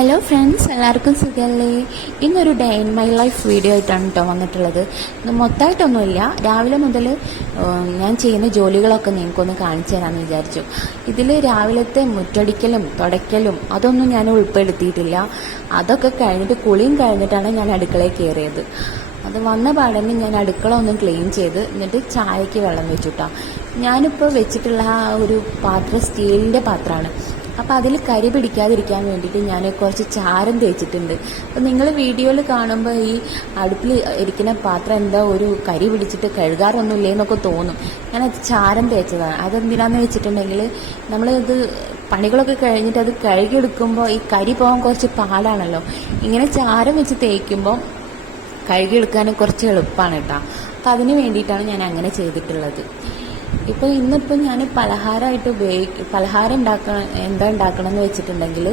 Hello friends എല്ലാവർക്കും സുഖമല്ലേ ഇന്നൊരു day in my life video ആയിട്ടാണ് കേട്ടോ വന്നിട്ടുള്ളത്. മൊത്തമായിട്ടൊന്നുമില്ല രാവിലെ മുതൽ ഞാൻ ചെയ്യുന്ന ജോലികളൊക്കെ നിങ്ങൾക്കൊന്ന് കാണിച്ചു തരാമെന്ന് വിചാരിച്ചു. ഇതിൽ രാവിലത്തെ മുറ്റടിക്കലും തുടയ്ക്കലും അതൊന്നും ഞാൻ ഉൾപ്പെടുത്തിയിട്ടില്ല. അതൊക്കെ കഴിഞ്ഞിട്ട് കുളിയും കഴിഞ്ഞിട്ടാണ് ഞാൻ അടുക്കളയിൽ കയറിയത്. അത് വന്ന പാടന്നെ ഞാൻ അടുക്കള ഒന്ന് ക്ലീൻ ചെയ്ത് എന്നിട്ട് ചായക്ക് വെള്ളം വെച്ചുട്ടാ ഞാനിപ്പോൾ വെച്ചിട്ടുള്ള ആ ഒരു പാത്രം സ്റ്റീലിന്റെ പാത്രമാണ്. അപ്പോൾ അതിൽ കരി പിടിക്കാതിരിക്കാൻ വേണ്ടിയിട്ട് ഞാൻ കുറച്ച് ചാരം തേച്ചിട്ടുണ്ട്. അപ്പോൾ നിങ്ങൾ വീഡിയോയിൽ കാണുമ്പോൾ ഈ അടുപ്പിൽ ഇരിക്കുന്ന പാത്രം എന്താ ഒരു കരി പിടിച്ചിട്ട് കഴുകാറൊന്നുമില്ലേ എന്നൊക്കെ തോന്നും. ഞാൻ അത് ചാരം തേച്ചതാണ്. അതെന്തിനാന്ന് വെച്ചിട്ടുണ്ടെങ്കിൽ നമ്മളിത് പണികളൊക്കെ കഴിഞ്ഞിട്ട് അത് കഴുകിയെടുക്കുമ്പോൾ ഈ കരി പോകാൻ കുറച്ച് പാടാണല്ലോ. ഇങ്ങനെ ചാരം വെച്ച് തേക്കുമ്പോൾ കഴുകിയെടുക്കാനും കുറച്ച് എളുപ്പമാണ് കേട്ടോ. അപ്പം അതിന് വേണ്ടിയിട്ടാണ് ഞാൻ അങ്ങനെ ചെയ്തിട്ടുള്ളത്. ഇപ്പോൾ ഇന്നിപ്പോൾ ഞാൻ പലഹാരമായിട്ട് ഉപയോഗിക്കും പലഹാരം ഉണ്ടാക്കണം എന്താ ഉണ്ടാക്കണം എന്ന് വെച്ചിട്ടുണ്ടെങ്കിൽ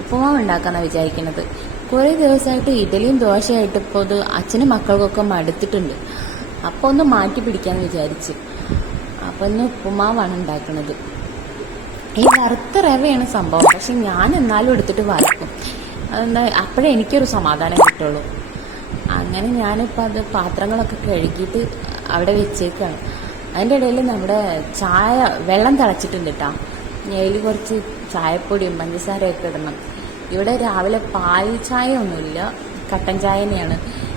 ഉപ്പുമാവ് ഉണ്ടാക്കാമെന്നാണ് വിചാരിക്കുന്നത് കുറേ ദിവസമായിട്ട് ഇഡലിയും ദോശയായിട്ട് ഇപ്പോൾ ഇത് അച്ഛനും മക്കൾക്കൊക്കെ മടുത്തിട്ടുണ്ട്. അപ്പോൾ ഒന്ന് മാറ്റി പിടിക്കാമെന്ന് വിചാരിച്ച്. അപ്പോൾ ഇന്ന് ഉപ്പുമാവാണ് ഉണ്ടാക്കുന്നത് ഈ വറുത്ത റവയാണ് സംഭവം. പക്ഷെ ഞാൻ എന്നാലും എടുത്തിട്ട് വറുക്കും. അതെന്താ അപ്പോഴേ എനിക്കൊരു സമാധാനം കിട്ടുള്ളൂ. അങ്ങനെ ഞാനിപ്പോൾ അത് പാത്രങ്ങളൊക്കെ കഴുകിയിട്ട് അവിടെ വെച്ചേക്കാണ്. അതിന്റെ ഇടയിൽ നമ്മുടെ ചായ വെള്ളം തിളച്ചിട്ടുണ്ട് കേട്ടോ അതിൽ കുറച്ച് ചായപ്പൊടിയും പഞ്ചസാരയൊക്കെ ഇടണം. ഇവിടെ രാവിലെ പാൽ ചായ ഒന്നുമില്ല കട്ടൻ ചായ തന്നെയാണ്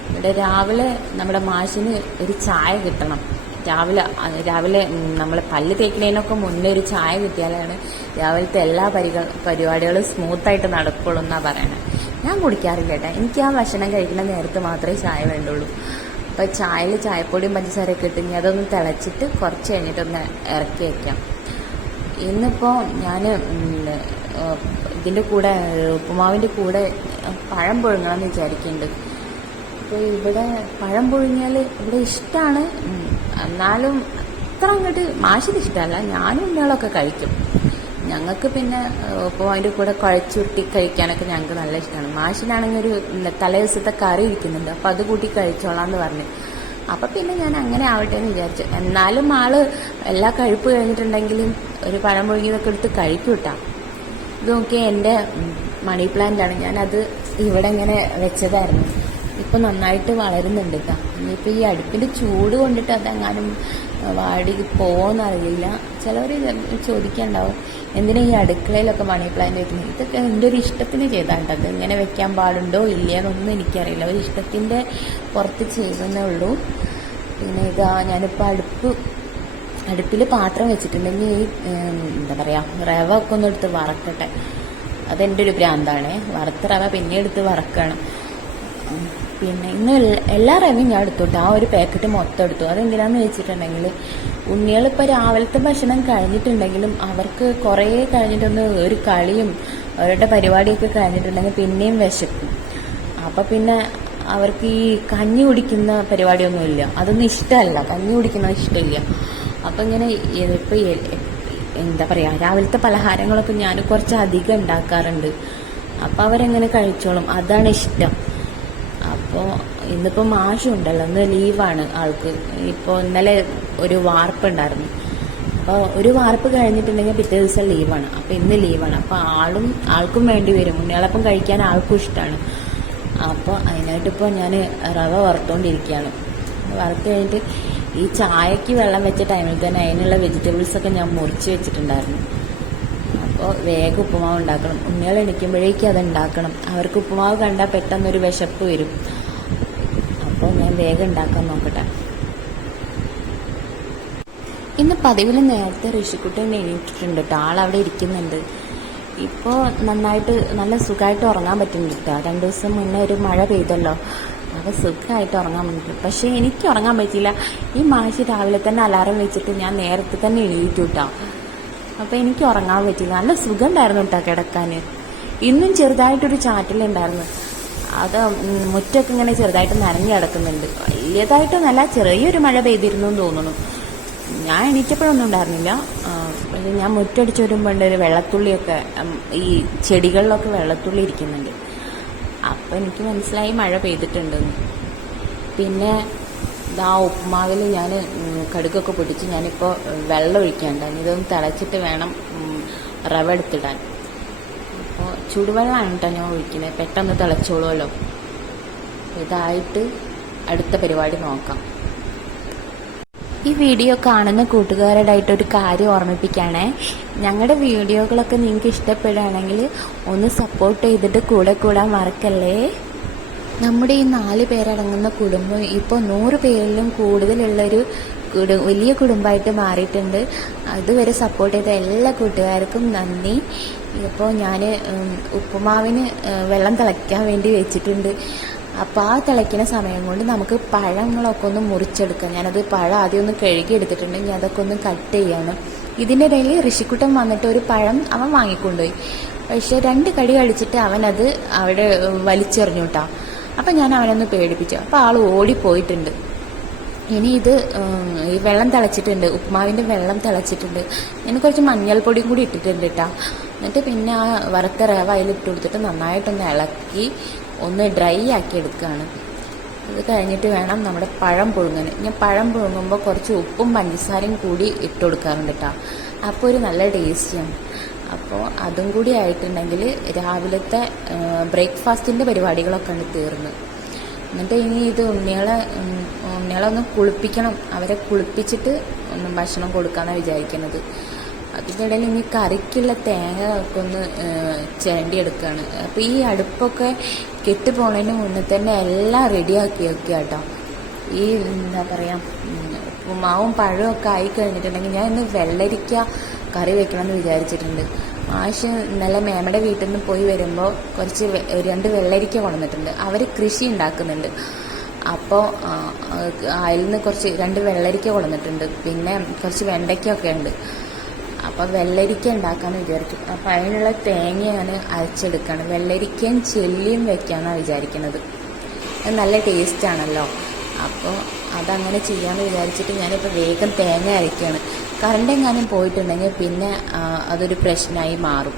ഇവിടെ രാവിലെ നമ്മുടെ മാഷിന് ഒരു ചായ കിട്ടണം. രാവിലെ രാവിലെ നമ്മൾ പല്ല് തേക്കുന്നതിനൊക്കെ മുന്നേ ഒരു ചായ കിട്ടിയാലാണ് രാവിലത്തെ എല്ലാ പരിക പരിപാടികളും സ്മൂത്തായിട്ട് നടക്കുള്ളൂ എന്നാണ് പറയണത് ഞാൻ കുടിക്കാറില്ല കേട്ടോ എനിക്ക് ആ ഭക്ഷണം കഴിക്കുന്ന നേരത്ത് മാത്രമേ ചായ വേണ്ടുള്ളൂ. അപ്പോൾ ചായയിൽ ചായപ്പൊടിയും പഞ്ചസാരയൊക്കെ ഇട്ട് ഇനി അതൊന്ന് തിളച്ചിട്ട് കുറച്ച് കഴിഞ്ഞിട്ടൊന്ന് ഇറക്കി വയ്ക്കാം ഇന്നിപ്പോൾ ഞാൻ ഇതിന്റെ കൂടെ ഉപ്പുമാവിന്റെ കൂടെ പഴം പുഴുങ്ങണമെന്ന് വിചാരിക്കുന്നുണ്ട്. അപ്പോൾ ഇവിടെ പഴം പുഴുങ്ങിയാൽ ഇവിടെ ഇഷ്ടമാണ് എന്നാലും അത്ര അങ്ങോട്ട് മാഷിന് ഇഷ്ടമല്ല. ഞാനും ഇന്നാളൊക്കെ കഴിക്കും. ഞങ്ങൾക്ക് പിന്നെ ഇപ്പോൾ അതിന്റെ കൂടെ കുഴച്ചുരുട്ടി കഴിക്കാനൊക്കെ ഞങ്ങൾക്ക് നല്ല ഇഷ്ടമാണ്. മാഷിനാണെങ്കിൽ ഒരു തലേ ദിവസത്തെ കറി ഇരിക്കുന്നുണ്ട്. അപ്പോൾ അത് കൂട്ടി കഴിച്ചോളാം എന്ന് പറഞ്ഞു. അപ്പം പിന്നെ ഞാൻ അങ്ങനെ ആവട്ടെ എന്ന് വിചാരിച്ചു. എന്നാലും ആൾ എല്ലാ കഴിപ്പ് കഴിഞ്ഞിട്ടുണ്ടെങ്കിലും ഒരു പഴം മുഴുകിയതൊക്കെ എടുത്ത് കഴിക്കൂട്ടാ കേട്ടോ ഇത് നോക്കിയാൽ എന്റെ മണി പ്ലാന്റാണ് ഞാനത് ഇവിടെ ഇങ്ങനെ വെച്ചതായിരുന്നു. ഇപ്പൊ നന്നായിട്ട് വളരുന്നുണ്ട് കേട്ടോ ഇനിയിപ്പോൾ ഈ അടുപ്പിന്റെ ചൂട് കൊണ്ടിട്ട് അതെങ്ങാനും വാടി പോകുമെന്നറിയില്ല ചിലവർ ചോദിക്കാണ്ടാവും. എന്തിനാ ഈ അടുക്കളയിലൊക്കെ മണി പ്ലാന്റ് വെക്കുന്നത്? ഇതൊക്കെ എന്റെ ഒരു ഇഷ്ടത്തിന് ചെയ്താണ്ടത് ഇങ്ങനെ വെക്കാൻ പാടുണ്ടോ ഇല്ലയെന്നൊന്നും എനിക്കറിയില്ല. ഒരു ഇഷ്ടത്തിന്റെ പുറത്ത് ചെയ്യുന്നേ ഉള്ളൂ. പിന്നെ ഇതാ ഞാനിപ്പോൾ അടുപ്പ് അടുപ്പിൽ പാത്രം വെച്ചിട്ടുണ്ടെങ്കിൽ ഈ എന്താ പറയുക റവ ഒക്കെ ഒന്ന് എടുത്ത് വറക്കട്ടെ. അതെന്റെ ഒരു ഭ്രാന്താണ്. വറുത്ത റവ പിന്നെ എടുത്ത് വറക്കണം. പിന്നെ ഇന്ന് എല്ലാ റവിയും ഞാൻ എടുത്തോട്ടെ. ആ ഒരു പാക്കറ്റ് മൊത്തം എടുത്തു. അതെന്തിനാന്ന് വെച്ചിട്ടുണ്ടെങ്കിൽ ഉണ്ണികളിപ്പോൾ രാവിലത്തെ ഭക്ഷണം കഴിഞ്ഞിട്ടുണ്ടെങ്കിലും അവർക്ക് കുറേ കഴിഞ്ഞിട്ടൊന്ന് ഒരു കളിയും അവരുടെ പരിപാടിയൊക്കെ കഴിഞ്ഞിട്ടുണ്ടെങ്കിൽ പിന്നെയും വിശക്കും അപ്പം പിന്നെ അവർക്ക് ഈ കഞ്ഞി കുടിക്കുന്ന പരിപാടിയൊന്നുമില്ല അതൊന്നും ഇഷ്ടമല്ല. കഞ്ഞി കുടിക്കുന്നത് ഇഷ്ടമില്ല. അപ്പം ഇങ്ങനെ ഇപ്പോൾ എന്താ പറയുക രാവിലത്തെ പലഹാരങ്ങളൊക്കെ ഞാൻ കുറച്ച് അധികം ഉണ്ടാക്കാറുണ്ട്. അപ്പോൾ അവരെങ്ങനെ കഴിച്ചോളും? അതാണ് ഇഷ്ടം. അപ്പോൾ ഇന്നിപ്പോൾ മാഷും ഉണ്ടല്ലോ ഇന്ന് ലീവാണ് ആൾക്ക്. ഇപ്പോൾ ഇന്നലെ ഒരു വാർപ്പ് ഉണ്ടായിരുന്നു അപ്പോൾ ഒരു വാർപ്പ് കഴിഞ്ഞിട്ടുണ്ടെങ്കിൽ പിറ്റേ ദിവസം ലീവാണ്. അപ്പോൾ ഇന്ന് ലീവാണ്. അപ്പോൾ ആളും ആൾക്കും വേണ്ടി വരും. ഉണ്ണിയാളപ്പം കഴിക്കാൻ ആൾക്കും ഇഷ്ടമാണ് അപ്പോൾ അതിനായിട്ടിപ്പോൾ ഞാൻ റവ വറുത്തുകൊണ്ടിരിക്കുകയാണ് വറുത്ത് കഴിഞ്ഞിട്ട് ഈ ചായക്ക് വെള്ളം വെച്ച ടൈമിൽ തന്നെ അതിനുള്ള വെജിറ്റബിൾസൊക്കെ ഞാൻ മുറിച്ച് വെച്ചിട്ടുണ്ടായിരുന്നു. അപ്പോൾ വേഗം ഉപ്പുമാവ് ഉണ്ടാക്കണം. ഉണ്ണികൾ എണിക്കുമ്പോഴേക്കും അത് ഉണ്ടാക്കണം. അവർക്ക് ഉപ്പുമാവ് കണ്ടാൽ പെട്ടെന്നൊരു വിശപ്പ് വരും. വേഗം ഉണ്ടാക്കാൻ നോക്കട്ടെ. ഇന്ന് പതിവിൽ നേരത്തെ ഋഷിക്കുട്ടൻ എണീറ്റിട്ടുണ്ട് കേട്ടോ അവിടെ ഇരിക്കുന്നുണ്ട്. ഇപ്പോൾ നന്നായിട്ട് നല്ല സുഖമായിട്ട് ഉറങ്ങാൻ പറ്റുന്നുണ്ട് കേട്ടോ രണ്ടു ദിവസം മുന്നേ ഒരു മഴ പെയ്തല്ലോ. അപ്പോൾ സുഖമായിട്ട് ഉറങ്ങാൻ പറ്റും പക്ഷേ എനിക്ക് ഉറങ്ങാൻ പറ്റിയില്ല. ഈ മാഷി രാവിലെ തന്നെ അലാറം വെച്ചിട്ട് ഞാൻ നേരത്തെ തന്നെ എണീറ്റു കേട്ടോ അപ്പോൾ എനിക്ക് ഉറങ്ങാൻ പറ്റിയില്ല. നല്ല സുഖം ഉണ്ടായിരുന്നു കേട്ടോ കിടക്കാൻ ഇന്നും ചെറുതായിട്ടൊരു ചാറ്റലുണ്ടായിരുന്നു. അത് മുറ്റൊക്കെ ഇങ്ങനെ ചെറുതായിട്ട് നനഞ്ഞു കിടക്കുന്നുണ്ട്. വലിയതായിട്ടൊന്നല്ല ചെറിയൊരു മഴ പെയ്തിരുന്നു എന്ന് തോന്നുന്നു. ഞാൻ എണീറ്റപ്പോഴൊന്നും ഉണ്ടായിരുന്നില്ല. ഞാൻ മുറ്റടിച്ച് വരുമ്പോണ്ട് ഒരു വെള്ളത്തുള്ളിയൊക്കെ ഈ ചെടികളിലൊക്കെ വെള്ളത്തുള്ളി ഇരിക്കുന്നുണ്ട്. അപ്പം എനിക്ക് മനസ്സിലായി മഴ പെയ്തിട്ടുണ്ടെന്ന്. പിന്നെ ആ ഉപ്പുമാവിൽ ഞാൻ കടുകൊക്കെ പൊടിച്ച് ഞാനിപ്പോൾ വെള്ളം ഒഴിക്കാണ്ടാണ് ഇതൊന്ന് തിളച്ചിട്ട് വേണം റവ എടുത്തിടാൻ. ചൂടുവെള്ളമാണ് കേട്ടോ ഞാൻ ഒഴിക്കുന്നത് പെട്ടെന്ന് തിളച്ചോളുമല്ലോ. ഇതായിട്ട് അടുത്ത പരിപാടി നോക്കാം. ഈ വീഡിയോ കാണുന്ന കൂട്ടുകാരോടായിട്ട് ഒരു കാര്യം ഓർമ്മിപ്പിക്കുകയാണേ ഞങ്ങളുടെ വീഡിയോകളൊക്കെ നിങ്ങൾക്ക് ഇഷ്ടപ്പെടുകയാണെങ്കിൽ ഒന്ന് സപ്പോർട്ട് ചെയ്തിട്ട് കൂടെ കൂടാൻ മറക്കല്ലേ? നമ്മുടെ ഈ നാല് പേരടങ്ങുന്ന കുടുംബം ഇപ്പോൾ നൂറ് പേരിലും കൂടുതലുള്ളൊരു കുടു വലിയ കുടുംബമായിട്ട് മാറിയിട്ടുണ്ട്. അതുവരെ സപ്പോർട്ട് ചെയ്ത എല്ലാ കൂട്ടുകാർക്കും നന്ദി. ഇപ്പോൾ ഞാൻ ഉപ്പുമാവിന് വെള്ളം തിളയ്ക്കാൻ വേണ്ടി വെച്ചിട്ടുണ്ട്. അപ്പോൾ ആ തിളയ്ക്കുന്ന സമയം കൊണ്ട് നമുക്ക് പഴങ്ങളൊക്കെ ഒന്ന് മുറിച്ചെടുക്കാം. ഞാനത് പഴം ആദ്യം ഒന്ന് കഴുകി എടുത്തിട്ടുണ്ടെങ്കിൽ അതൊക്കെ ഒന്ന് കട്ട് ചെയ്യണം. ഇതിനിടയിൽ ഋഷിക്കുട്ടൻ വന്നിട്ട് ഒരു പഴം അവൻ വാങ്ങിക്കൊണ്ടുപോയി. പക്ഷെ രണ്ട് കടി കഴിച്ചിട്ട് അവനത് അവിടെ വലിച്ചെറിഞ്ഞു കേട്ടോ അപ്പം ഞാൻ അവനൊന്ന് പേടിപ്പിച്ചു. അപ്പോൾ ആൾ ഓടിപ്പോയിട്ടുണ്ട്. ഇനി ഇത് ഈ വെള്ളം തിളച്ചിട്ടുണ്ട്. ഉപ്പുമാവിന്റെ വെള്ളം തിളച്ചിട്ടുണ്ട്. ഞാൻ കുറച്ച് മഞ്ഞൾപ്പൊടിയും കൂടി ഇട്ടിട്ടുണ്ട് കേട്ടോ എന്നിട്ട് പിന്നെ ആ വറുത്ത റവ ഇട്ട് കൊടുത്തിട്ട് നന്നായിട്ടൊന്ന് ഇളക്കി ഒന്ന് ഡ്രൈ ആക്കി എടുക്കുകയാണ് ഇത് കഴിഞ്ഞിട്ട് വേണം നമ്മുടെ പഴം പുഴുങ്ങാൻ. ഞാൻ പഴം പുഴുങ്ങുമ്പോൾ കുറച്ച് ഉപ്പും പഞ്ചസാരയും കൂടി ഇട്ട് കൊടുക്കാറുണ്ട് കേട്ടോ അപ്പോൾ ഒരു നല്ല ടേസ്റ്റിയാണ് അപ്പോൾ അതും കൂടി ആയിട്ടുണ്ടെങ്കിൽ രാവിലത്തെ ബ്രേക്ക്ഫാസ്റ്റിന്റെ പരിപാടികളൊക്കെ തീർന്ന്. എന്നിട്ട് ഇനി ഇത് ഉണ്ണികളെ ഉണ്ണികളെ ഒന്ന് കുളിപ്പിക്കണം. അവരെ കുളിപ്പിച്ചിട്ട് ഒന്ന് ഭക്ഷണം കൊടുക്കാമെന്നാണ് വിചാരിക്കുന്നത് അതിന്റെ ഇടയിൽ ഇനി കറിക്കുള്ള തേങ്ങ ഒക്കെ ഒന്ന് എടുക്കുകയാണ് അപ്പോൾ ഈ അടുപ്പൊക്കെ കെട്ടിപ്പോണതിന് മുന്നേ തന്നെ എല്ലാം റെഡിയാക്കി വെക്കുക കേട്ടോ. ഈ എന്താ പറയുക ഉപ്പുമാവും പഴവും ഒക്കെ ആയി കഴിഞ്ഞിട്ടുണ്ടെങ്കിൽ ഞാൻ ഇന്ന് വെള്ളരിക്ക കറി വെക്കണമെന്ന് വിചാരിച്ചിട്ടുണ്ട്. മാഷ് ഇന്നലെ മേമയുടെ വീട്ടിൽ നിന്ന് പോയി വരുമ്പോൾ കുറച്ച് രണ്ട് വെള്ളരിക്ക കൊണ്ടുവന്നിട്ടുണ്ട്. അവർ കൃഷി ഉണ്ടാക്കുന്നുണ്ട്. അപ്പോൾ അതിൽ നിന്ന് കുറച്ച് രണ്ട് വെള്ളരിക്ക കൊണ്ടുവന്നിട്ടുണ്ട്. പിന്നെ കുറച്ച് വെണ്ടയ്ക്കൊക്കെ ഉണ്ട്. അപ്പോൾ വെള്ളരിക്ക ഉണ്ടാക്കാമെന്ന് വിചാരിക്കും അപ്പോൾ അതിനുള്ള തേങ്ങ ഞാൻ അരച്ചെടുക്കുകയാണ് വെള്ളരിക്കയും ചെല്ലിയും വെക്കാമെന്നാണ് വിചാരിക്കുന്നത് നല്ല ടേസ്റ്റ് ആണല്ലോ. അപ്പോൾ അതങ്ങനെ ചെയ്യാമെന്ന് വിചാരിച്ചിട്ട് ഞാനിപ്പോൾ വേഗം തേങ്ങ അരയ്ക്കുകയാണ് കറണ്ട് എങ്ങാനും പോയിട്ടുണ്ടെങ്കിൽ പിന്നെ അതൊരു പ്രശ്നമായി മാറും.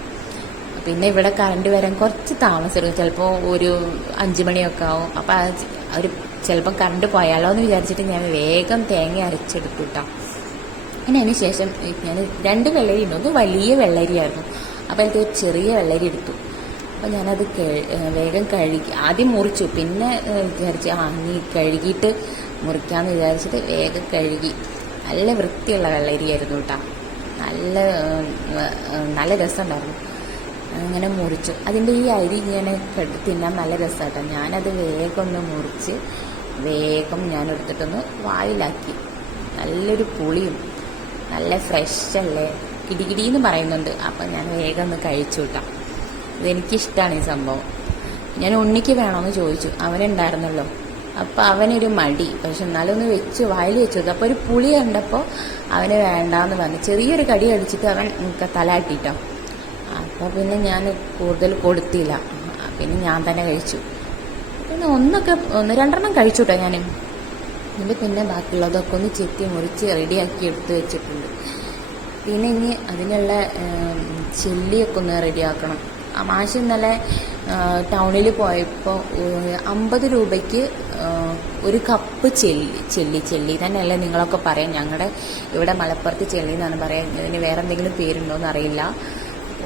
പിന്നെ ഇവിടെ കറണ്ട് വരാൻ കുറച്ച് താമസം എടുക്കും ചിലപ്പോൾ ഒരു അഞ്ച് മണിയൊക്കെ ആവും. അപ്പോൾ ഒരു ചിലപ്പം കറണ്ട് പോയാലോ എന്ന് വിചാരിച്ചിട്ട് ഞാൻ വേഗം തേങ്ങ അരച്ചെടുത്തു കേട്ടോ പിന്നെ അതിന് ശേഷം ഞാൻ രണ്ട് വെള്ളരി ഉണ്ട് ഒന്ന് വലിയ വെള്ളരിയായിരുന്നു. അപ്പോൾ എനിക്ക് ഒരു ചെറിയ വെള്ളരി എടുത്തു. അപ്പോൾ ഞാനത് വേഗം കഴുകി ആദ്യം മുറിച്ചു. പിന്നെ വിചാരിച്ചു ആ നീ കഴുകിയിട്ട് മുറിക്കാമെന്ന് വിചാരിച്ചിട്ട് വേഗം കഴുകി. നല്ല വൃത്തിയുള്ള വെള്ളരിയായിരുന്നു കേട്ടോ. നല്ല നല്ല രസമുണ്ടായിരുന്നു. അങ്ങനെ മുറിച്ചു. അതിന്റെ ഈ അരി ഇങ്ങനെ കെട്ടി തിന്നാൻ നല്ല രസമാട്ടോ ഞാനത് വേഗം ഒന്ന് മുറിച്ച് വേഗം ഞാൻ എടുത്തിട്ടൊന്ന് വായിലാക്കി. നല്ലൊരു പുളിയും നല്ല ഫ്രഷ് അല്ലേ കിടികിടി എന്ന് പറയുന്നുണ്ട്. അപ്പം ഞാൻ വേഗം ഒന്ന് കഴിച്ചു കിട്ടാം. ഇതെനിക്കിഷ്ടമാണ് ഈ സംഭവം. ഞാൻ ഉണ്ണിക്ക് വേണമെന്ന് ചോദിച്ചു. അവനുണ്ടായിരുന്നല്ലോ. അപ്പം അവനൊരു മടി. പക്ഷെ എന്നാലും ഒന്ന് വെച്ച് വായിൽ വെച്ചു നോക്കി അപ്പോൾ ഒരു പുളി കണ്ടപ്പോൾ അവന് വേണ്ടാന്ന് പറഞ്ഞു. ചെറിയൊരു കടി അടിച്ചിട്ട് അവൻ തലാട്ടിട്ടോ. അപ്പോൾ പിന്നെ ഞാൻ കൂടുതൽ കൊടുത്തില്ല. പിന്നെ ഞാൻ തന്നെ കഴിച്ചു. പിന്നെ ഒന്നൊക്കെ ഒന്ന് രണ്ടെണ്ണം കഴിച്ചു കേട്ടോ ഞാൻ എന്നിട്ട് പിന്നെ ബാക്കിയുള്ളതൊക്കെ ഒന്ന് ചെത്തി മുറിച്ച് റെഡിയാക്കി എടുത്ത് വെച്ചിട്ടുണ്ട്. പിന്നെ ഇനി അതിനുള്ള ചെല്ലിയൊക്കെ ഒന്ന് റെഡിയാക്കണം. മാഷ് ഇന്നലെ ടൗണിൽ പോയപ്പോൾ അമ്പത് രൂപയ്ക്ക് ഒരു കപ്പ് ചെല്ലി ചെല്ലി ചെല്ലി തന്നെയല്ലേ നിങ്ങളൊക്കെ പറയാം. ഞങ്ങളുടെ ഇവിടെ മലപ്പുറത്ത് ചെല്ലി എന്നാണ് പറയാം. ഇതിന് വേറെ എന്തെങ്കിലും പേരുണ്ടോ എന്ന് അറിയില്ല.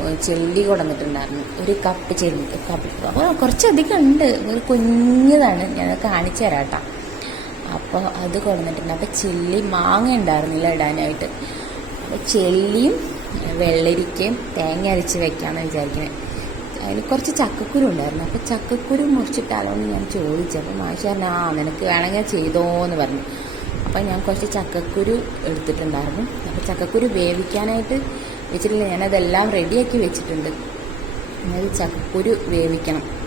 ഏഹ് ചെല്ലി കൊടന്നിട്ടുണ്ടായിരുന്നു. ഒരു കപ്പ് ചെല്ലി കപ്പ്. അപ്പോൾ കുറച്ചധികം ഉണ്ട്. ഒരു കുഞ്ഞതാണ്. ഞാൻ കാണിച്ചു തരാട്ട. അപ്പോൾ അത് കൊടന്നിട്ടുണ്ട്. അപ്പോൾ ചെല്ലി മാങ്ങ ഉണ്ടായിരുന്നില്ല ഇടാനായിട്ട്. അപ്പോൾ ചെല്ലിയും വെള്ളരിക്കയും തേങ്ങ അരച്ച് വെക്കാമെന്ന് വിചാരിക്കുന്നത് അതിൽ കുറച്ച് ചക്കക്കുരു ഉണ്ടായിരുന്നു. അപ്പോൾ ചക്കക്കുരു മുറിച്ചിട്ടാലോ എന്ന് ഞാൻ ചോദിച്ചു. അപ്പോൾ മാഷ് പറഞ്ഞു ആ നിനക്ക് വേണമെങ്കിൽ ചെയ്തോ എന്ന് പറഞ്ഞു. അപ്പോൾ ഞാൻ കുറച്ച് ചക്കക്കുരു എടുത്തിട്ടുണ്ടായിരുന്നു. അപ്പോൾ ചക്കക്കുരു വേവിക്കാനായിട്ട് വെച്ചിട്ടില്ല. ഞാനതെല്ലാം റെഡിയാക്കി വെച്ചിട്ടുണ്ട്. അതായത് ചക്കക്കുരു വേവിക്കണം.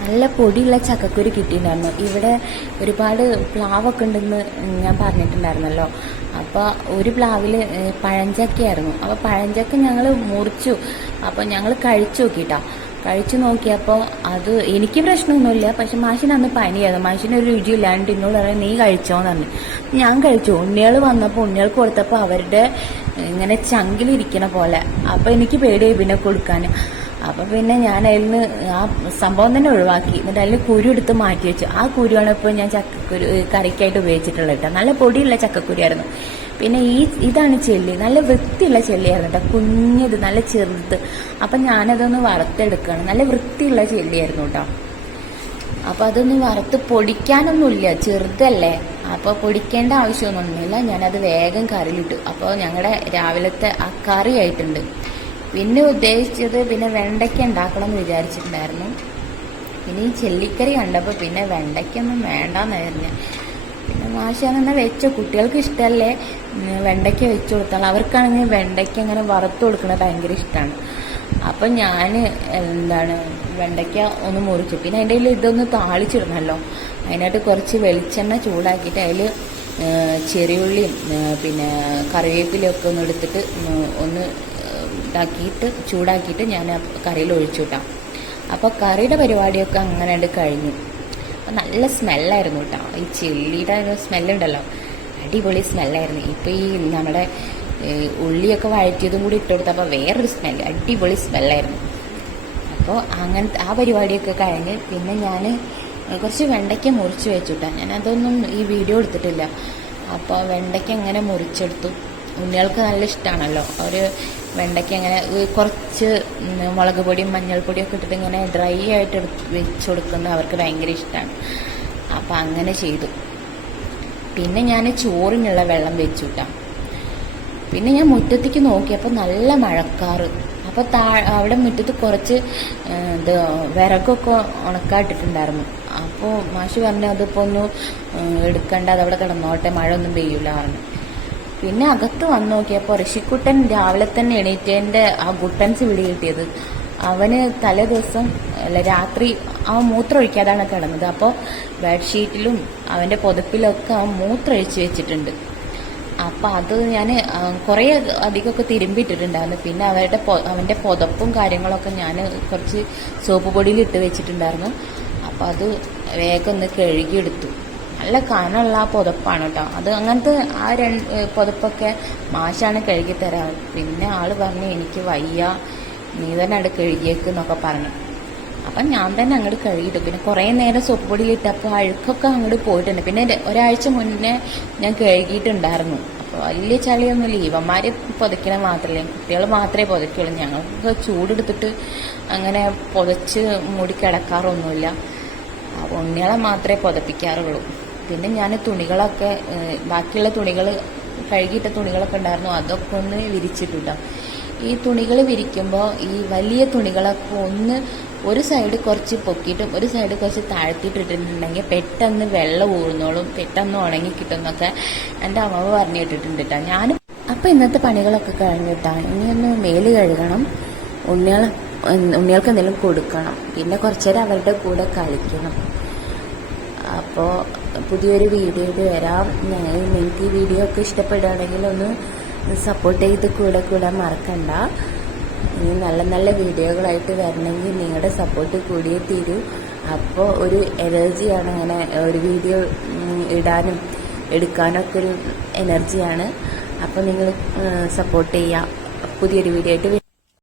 നല്ല പൊടിയുള്ള ചക്കക്കുരു കിട്ടിയിട്ടുണ്ടായിരുന്നു. ഇവിടെ ഒരുപാട് പ്ലാവൊക്കെ ഉണ്ടെന്ന് ഞാൻ പറഞ്ഞിട്ടുണ്ടായിരുന്നല്ലോ. അപ്പോൾ ഒരു പ്ലാവിൽ പഴഞ്ചക്കയായിരുന്നു. അപ്പോൾ പഴഞ്ചക്ക ഞങ്ങൾ മുറിച്ചു. അപ്പോൾ ഞങ്ങൾ കഴിച്ചു നോക്കിയിട്ടാ കഴിച്ചു നോക്കിയപ്പോൾ അത് എനിക്ക് പ്രശ്നമൊന്നുമില്ല. പക്ഷെ മാഷിന് അന്ന് പനിയായിരുന്നു. മാഷിന് ഒരു രുചിയില്ലാണ്ട് എന്നോട് പറയാം നീ കഴിച്ചോന്ന് പറഞ്ഞു. ഞാൻ കഴിച്ചു. ഉണ്ണികൾ വന്നപ്പോൾ ഉണ്ണികൾക്ക് കൊടുത്തപ്പോൾ അവരുടെ ഇങ്ങനെ ചങ്കിലിരിക്കണ പോലെ. അപ്പോൾ എനിക്ക് പേടിയായി പിന്നെ കൊടുക്കാൻ അപ്പൊ പിന്നെ ഞാൻ അതിൽ ആ സംഭവം തന്നെ ഒഴിവാക്കി. എന്നിട്ട് അതിൽ കുരു എടുത്ത് മാറ്റി വെച്ചു. ആ കുരുവാണ് ഇപ്പോൾ ഞാൻ ചക്കക്കുരു കറിക്കായിട്ട് ഉപയോഗിച്ചിട്ടുള്ളത് കേട്ടോ. നല്ല പൊടിയുള്ള ചക്കക്കുരു ആയിരുന്നു പിന്നെ ഈ ഇതാണ് ചെല്ലി. നല്ല വൃത്തിയുള്ള ചെല്ലിയായിരുന്നു കേട്ടോ. കുഞ്ഞത് നല്ല ചെറുത്. അപ്പം ഞാനതൊന്ന് വറുത്തെടുക്കുകയാണ് നല്ല വൃത്തിയുള്ള ചെല്ലിയായിരുന്നു കേട്ടോ. അപ്പൊ അതൊന്ന് വറുത്ത് പൊടിക്കാനൊന്നുമില്ല. ചെറുതല്ലേ. അപ്പോൾ പൊടിക്കേണ്ട ആവശ്യമൊന്നുമില്ല. ഞാനത് വേഗം കറിയിലിട്ടു. അപ്പോൾ ഞങ്ങളുടെ രാവിലത്തെ ആ കറി ആയിട്ടുണ്ട്. പിന്നെ ഉദ്ദേശിച്ചത് പിന്നെ വെണ്ടയ്ക്ക ഉണ്ടാക്കണം എന്ന് വിചാരിച്ചിട്ടുണ്ടായിരുന്നു. പിന്നെ ഈ ചെല്ലിക്കറി കണ്ടപ്പോൾ പിന്നെ വെണ്ടയ്ക്കൊന്നും വേണ്ടാന്നായിരുന്നു പിന്നെ മാഷാന്ന് വെച്ച കുട്ടികൾക്ക് ഇഷ്ടമല്ലേ വെണ്ടയ്ക്ക വെച്ച് കൊടുത്താൽ അവർക്കാണെങ്കിൽ വെണ്ടയ്ക്ക അങ്ങനെ വറുത്ത് കൊടുക്കുന്നത് ഭയങ്കര ഇഷ്ടമാണ് അപ്പം ഞാൻ എന്താണ് വെണ്ടയ്ക്ക ഒന്ന് മുറിച്ചു. പിന്നെ അതിന്റെ അതിൽ ഇതൊന്ന് താളിച്ചിടണമല്ലോ അതിനായിട്ട് കുറച്ച് വെളിച്ചെണ്ണ ചൂടാക്കിയിട്ട് അതിൽ ചെറിയുള്ളിയും പിന്നെ കറിവേപ്പിലൊക്കെ ഒന്ന് എടുത്തിട്ട് ഒന്ന് ഇതാക്കിയിട്ട് ചൂടാക്കിയിട്ട് ഞാൻ കറിയിൽ ഒഴിച്ചു വിട്ടാം അപ്പോൾ കറിയുടെ പരിപാടിയൊക്കെ അങ്ങനെ കഴിഞ്ഞു. അപ്പോൾ നല്ല സ്മെല്ലായിരുന്നു കേട്ടോ ഈ ചില്ലിയുടെ ഒരു സ്മെല്ലുണ്ടല്ലോ. അടിപൊളി സ്മെല്ലായിരുന്നു. ഇപ്പോൾ ഈ നമ്മുടെ ഉള്ളിയൊക്കെ വഴറ്റിയതും കൂടി ഇട്ടുകൊടുത്തപ്പോൾ വേറൊരു സ്മെല്ല് അടിപൊളി സ്മെല്ലായിരുന്നു. അപ്പോൾ അങ്ങനത്തെ ആ പരിപാടിയൊക്കെ കഴിഞ്ഞ് പിന്നെ ഞാൻ കുറച്ച് വെണ്ടയ്ക്ക മുറിച്ച് വെച്ചുട്ടാ. ഞാൻ അതൊന്നും ഈ വീഡിയോ എടുത്തിട്ടില്ല. അപ്പോൾ വെണ്ടയ്ക്ക അങ്ങനെ മുറിച്ചെടുത്തു. ഉണ്ണികൾക്ക് നല്ല ഇഷ്ടമാണല്ലോ ഒരു വെണ്ടയ്ക്ക അങ്ങനെ കുറച്ച് മുളക് പൊടിയും മഞ്ഞൾപ്പൊടിയും ഒക്കെ ഇട്ടിട്ട് ഇങ്ങനെ ഡ്രൈ ആയിട്ട് വെച്ച് കൊടുക്കുന്നത് അവർക്ക് ഭയങ്കര ഇഷ്ടമാണ് അപ്പം അങ്ങനെ ചെയ്തു. പിന്നെ ഞാൻ ചോറിനുള്ള വെള്ളം വെച്ചു കിട്ടാം പിന്നെ ഞാൻ മുറ്റത്തേക്ക് നോക്കിയപ്പോൾ നല്ല മഴക്കാറ്. അപ്പോൾ താ അവിടെ മുറ്റത്ത് കുറച്ച് ഇത് വിറകൊക്കെ ഉണക്കാട്ടിട്ടുണ്ടായിരുന്നു. അപ്പോൾ മാഷി പറഞ്ഞു അതിപ്പോൾ ഒന്ന് എടുക്കണ്ട അതവിടെ കിടന്നോട്ടെ മഴ ഒന്നും പെയ്യൂല പറഞ്ഞു. പിന്നെ അകത്ത് വന്നു നോക്കിയപ്പോൾ ഋഷിക്കുട്ടൻ രാവിലെ തന്നെ എണീറ്റേന്റെ ആ ഗുട്ടൻസ് വിളി കിട്ടിയത്. അവന് തലേ ദിവസം അല്ല രാത്രി അവൻ മൂത്രമൊഴിക്കാതാണ് കിടന്നത്. അപ്പോൾ ബെഡ്ഷീറ്റിലും അവന്റെ പുതപ്പിലൊക്കെ മൂത്രം മൂത്രമൊഴിച്ച് വെച്ചിട്ടുണ്ട്. അപ്പം അത് ഞാൻ കുറേ അധികമൊക്കെ തിരുമ്പിയിട്ടിട്ടുണ്ടായിരുന്നു. പിന്നെ അവരുടെ അവന്റെ പുതപ്പും കാര്യങ്ങളൊക്കെ ഞാൻ കുറച്ച് സോപ്പ് പൊടിയിൽ ഇട്ട് വെച്ചിട്ടുണ്ടായിരുന്നു. അപ്പം അത് വേഗം ഒന്ന് കഴുകിയെടുത്തു. നല്ല കനമുള്ള ആ പുതപ്പാണ് കേട്ടോ അത് അങ്ങനത്തെ ആ രണ്ട് പുതപ്പൊക്കെ മാഷാണ് കഴുകി തരാറ് പിന്നെ ആൾ പറഞ്ഞു എനിക്ക് വയ്യ. നീ തന്നെ അവിടെ കഴുകിയേക്ക് എന്നൊക്കെ പറഞ്ഞു. അപ്പം ഞാൻ തന്നെ അങ്ങോട്ട് കഴുകിയിട്ടു. പിന്നെ കുറേ നേരം സോപ്പ് പൊടിയിലിട്ടപ്പോൾ അഴുക്കൊക്കെ അങ്ങോട്ട് പോയിട്ടുണ്ട്. പിന്നെ ഒരാഴ്ച മുന്നേ ഞാൻ കഴുകിയിട്ടുണ്ടായിരുന്നു. അപ്പോൾ വലിയ ചളിയൊന്നുമില്ല ഇവന്മാർ പുതയ്ക്കണ മാത്രമല്ല കുട്ടികൾ മാത്രമേ പുതയ്ക്കുള്ളൂ. ഞങ്ങൾക്ക് ചൂടെടുത്തിട്ട് അങ്ങനെ പുതച്ച് മൂടി കിടക്കാറൊന്നുമില്ല. ഉണ്ണികളെ മാത്രമേ പുതപ്പിക്കാറുള്ളൂ. പിന്നെ ഞാൻ തുണികളൊക്കെ ബാക്കിയുള്ള തുണികൾ കഴുകിയിട്ട തുണികളൊക്കെ ഉണ്ടായിരുന്നു അതൊക്കെ ഒന്ന് വിരിച്ചിട്ടുട്ടോ. ഈ തുണികൾ വിരിക്കുമ്പോൾ ഈ വലിയ തുണികളൊക്കെ ഒന്ന് ഒരു സൈഡ് കുറച്ച് പൊക്കിയിട്ടും ഒരു സൈഡ് കുറച്ച് താഴ്ത്തിയിട്ടിട്ടുണ്ടെങ്കിൽ പെട്ടെന്ന് വെള്ളം ഊർന്നോളും പെട്ടെന്ന് ഉണങ്ങി കിട്ടുമെന്നൊക്കെ എന്റെ അമ്മ പറഞ്ഞു കേട്ടിട്ടുണ്ട് കേട്ടോ ഞാൻ അപ്പം ഇന്നത്തെ പണികളൊക്കെ കഴിഞ്ഞിട്ടാണ് ഇനിയൊന്ന് മേൽ കഴുകണം ഉണ്ണികൾ ഉണ്ണികൾക്ക് എന്തെങ്കിലും കൊടുക്കണം. പിന്നെ കുറച്ചേരം അവരുടെ കൂടെ കളിക്കണം. അപ്പോൾ പുതിയൊരു വീഡിയോയിൽ വരാം. നിങ്ങൾക്ക് ഈ വീഡിയോ ഒക്കെ ഇഷ്ടപ്പെടുകയാണെങ്കിൽ ഒന്ന് സപ്പോർട്ട് ചെയ്ത് കൂടെ കൂടെ മറക്കണ്ട. ഇനി നല്ല നല്ല വീഡിയോകളായിട്ട് വരണമെങ്കിൽ നിങ്ങളുടെ സപ്പോർട്ട് കൂടിയേ തീരൂ. അപ്പോൾ ഒരു എനർജിയാണ് അങ്ങനെ ഒരു വീഡിയോ ഇടാനും എടുക്കാനൊക്കെ ഒരു എനർജിയാണ് അപ്പോൾ നിങ്ങൾ സപ്പോർട്ട് ചെയ്യുക പുതിയൊരു വീഡിയോ ആയിട്ട്